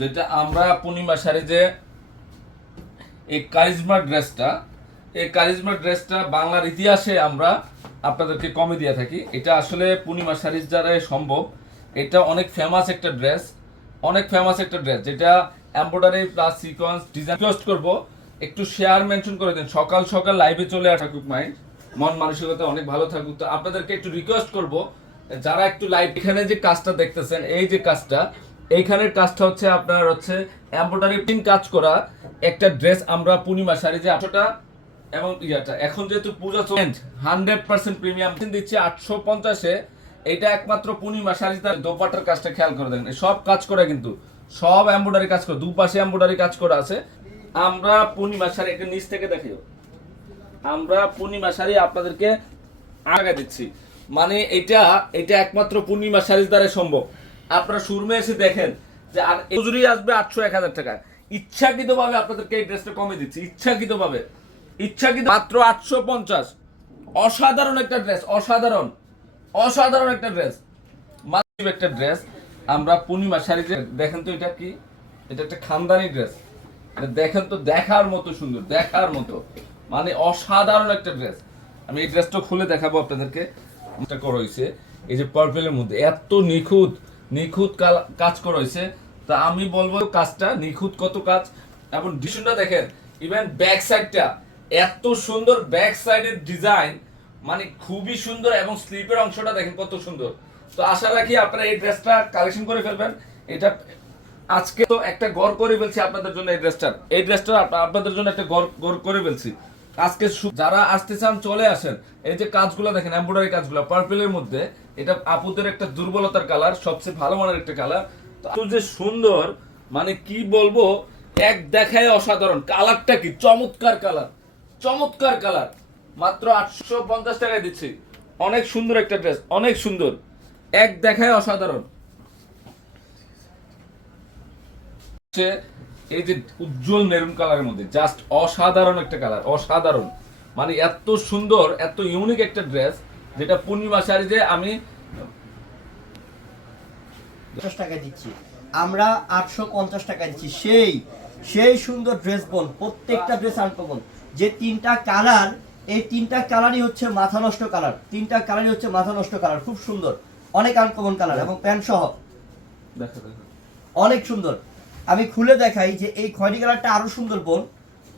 যেটা আমরা পূর্ণিমা শাড়ি যে এই কারিজমা ড্রেসটা বাংলার ইতিহাসে আমরা আপনাদেরকে কমে দিয়ে থাকি। এটা আসলে পূর্ণিমা শাড়ির দ্বারা সম্ভব। এটা অনেক ফেমাস একটা ড্রেস, যেটা embroidery plus sequence design. Request করব একটু শেয়ার মেনশন করে দিন, সকাল সকাল লাইভে চলে থাকুক, মন মানসিকতা অনেক ভালো থাকুক। তো আপনাদেরকে একটু রিকোয়েস্ট করব, যারা একটু লাইভ এখানে যে কাজটা দেখতেছেন, এই যে কাজটা, এইখানের কাজটা হচ্ছে আপনার হচ্ছে এমব্রয়ডারি প্রিন্ট কাজ করা একটা ড্রেস। আমরা পূর্ণিমা শাড়ি যে 800টা এবং ইয়াটা এখন যেহেতু পূজা 100% প্রিমিয়াম দিচ্ছি 850-এ। এটা একমাত্র পূর্ণিমা শাড়ি। তার দোপাট্টার কাজটা খেয়াল করে দেখেন, সব কাজ করা, কিন্তু সব এমব্রয়ডারি কাজ করা, দুপাশে এমব্রয়ডারি কাজ করা আছে। আমরা পূর্ণিমা শাড়ি একটা নিচ থেকে দেখিও, আমরা পূর্ণিমা শাড়ি আপনাদেরকে আগে দিচ্ছি। মানে এটা একমাত্র পূর্ণিমা শাড়ির দ্বারা সম্ভব। আপনারা শুরুমে এসে দেখেন যে আর মজুরি আসবে 800-1000 টাকা। ইচ্ছাকৃতভাবে আপনাদেরকে এই ড্রেসটা কমে দিচ্ছি, ইচ্ছাকৃত মাত্র 850। অসাধারণ একটা ড্রেস, অসাধারণ একটা ড্রেস, মাসিভ একটা ড্রেস। আমরা পূর্ণিমা শাড়ি যে দেখেন তো, এটা কি? এটা একটা খানদানি ড্রেস। এটা দেখেন তো, দেখার মতো সুন্দর, দেখার মতো, মানে অসাধারণ একটা ড্রেস। আমি এই ড্রেসটা খুলে দেখাবো আপনাদেরকে। এটা করা হয়েছে এই যে পার্পেলের মধ্যে, এত নিখুঁত কাজ করা হয়েছে। তা আমি বলবো কাজটা নিখুঁত, কত কাজ। এবং ডিজাইনটা দেখেন, ইভেন ব্যাক সাইডটা এত সুন্দর, ব্যাক সাইডের ডিজাইন মানে খুবই সুন্দর। এবং স্লিপের অংশটা দেখেন কত সুন্দর। তো আশা রাখি আপনারা এই ড্রেসটা কালেকশন করে ফেলবেন। এটা আজকে তো একটা গড় করে ফেলছি আপনাদের জন্য। এই ড্রেসটা আপনাদের জন্য একটা গড় করে ফেলছি আজকে। যারা আসতে চান চলে আসেন। এই যে কাজগুলো দেখেন, এমব্রয়ডারি কাজগুলো পার্পলের মধ্যে, এটা আপুদের একটা দুর্বলতার কালার, সবচেয়ে ভালো মানের একটা কালার। তো যে সুন্দর, মানে কি বলবো, এক দেখায় অসাধারণ। কালারটা কি চমৎকার কালার। মাত্র 850 টাকায় দিচ্ছি। অনেক সুন্দর একটা ড্রেস, অনেক সুন্দর, এক দেখায় অসাধারণ। এই যে উজ্জ্বল মেরুন কালারের মধ্যে জাস্ট অসাধারণ একটা কালার, অসাধারণ। মানে এত সুন্দর, এত ইউনিক একটা ড্রেস, যেটা পূর্ণিমা শাড়ি যে আমি 50 টাকায় দিচ্ছি, আমরা 850 টাকায় দিচ্ছি। সেই সুন্দর ড্রেস বোন, প্রত্যেকটা ড্রেস আনকমন। যে তিনটা কালার, এই তিনটা কালারই হচ্ছে মাথা নষ্ট কালার, খুব সুন্দর, অনেক আনকমন কালার এবং প্যান্ট সহ অনেক সুন্দর। আমি খুলে দেখাই যে এই খয়েরি কালারটা আরো সুন্দর বোন,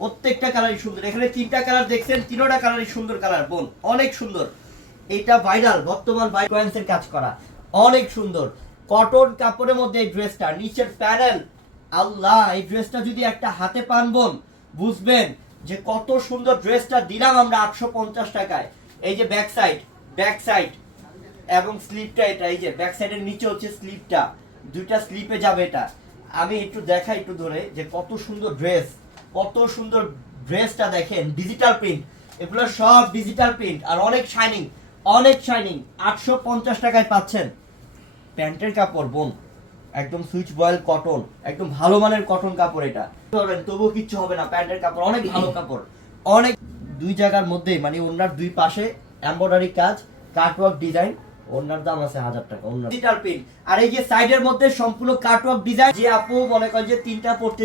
প্রত্যেকটা কালারই সুন্দর। এখানে তিনটা কালার দেখছেন, তিনটা কালারই সুন্দর কালার বোন, অনেক সুন্দর। এটা ভাইরাল, বর্তমান বাইকোয়েন্সের কাজ করা, অনেক সুন্দর কটন কাপড়ের মধ্যে এই ড্রেসটা, নিচের প্যানেল, আল্লাহ, এই ড্রেসটা যদি একটা হাতে পান বোন, বুঝবেন যে কত সুন্দর। ড্রেসটা দিলাম আমরা 850 টাকায়। এই যে ব্যাক সাইড এবং স্লিপটা, এটা এই যে ব্যাক সাইডের নিচে হচ্ছে স্লিপটা, দুইটা স্লিপে যাবে এটা। আমি একটু দেখাই একটু ধরে যে কত সুন্দর ড্রেসটা দেখেন। ডিজিটাল প্রিন্ট, এগুলো সব ডিজিটাল প্রিন্ট আর অনেক শাইনিং। 850 টাকায় পাচ্ছেন। প্যান্টের কাপড় বোন, একদম সুইচ বয়েল কটন, একদম ভালো মানের কটন কাপড়। এটা তবুও কিচ্ছু হবে না, প্যান্টের কাপড় অনেক ভালো কাপড়, অনেক। দুই জায়গার মধ্যে মানে ওনার দুই পাশে এমব্রয়ডারি কাজ, কাটওয়ার্ক ডিজাইন। ওনার দাম আছে 1000 টাকা। ওনার ডিজিটাল প্রিন্ট, আর এই যে সাইডের মধ্যে সম্পূর্ণ কাটওয়ার্ক ডিজাইন। যে আপু মনে করেন যে তিনটা পড়তে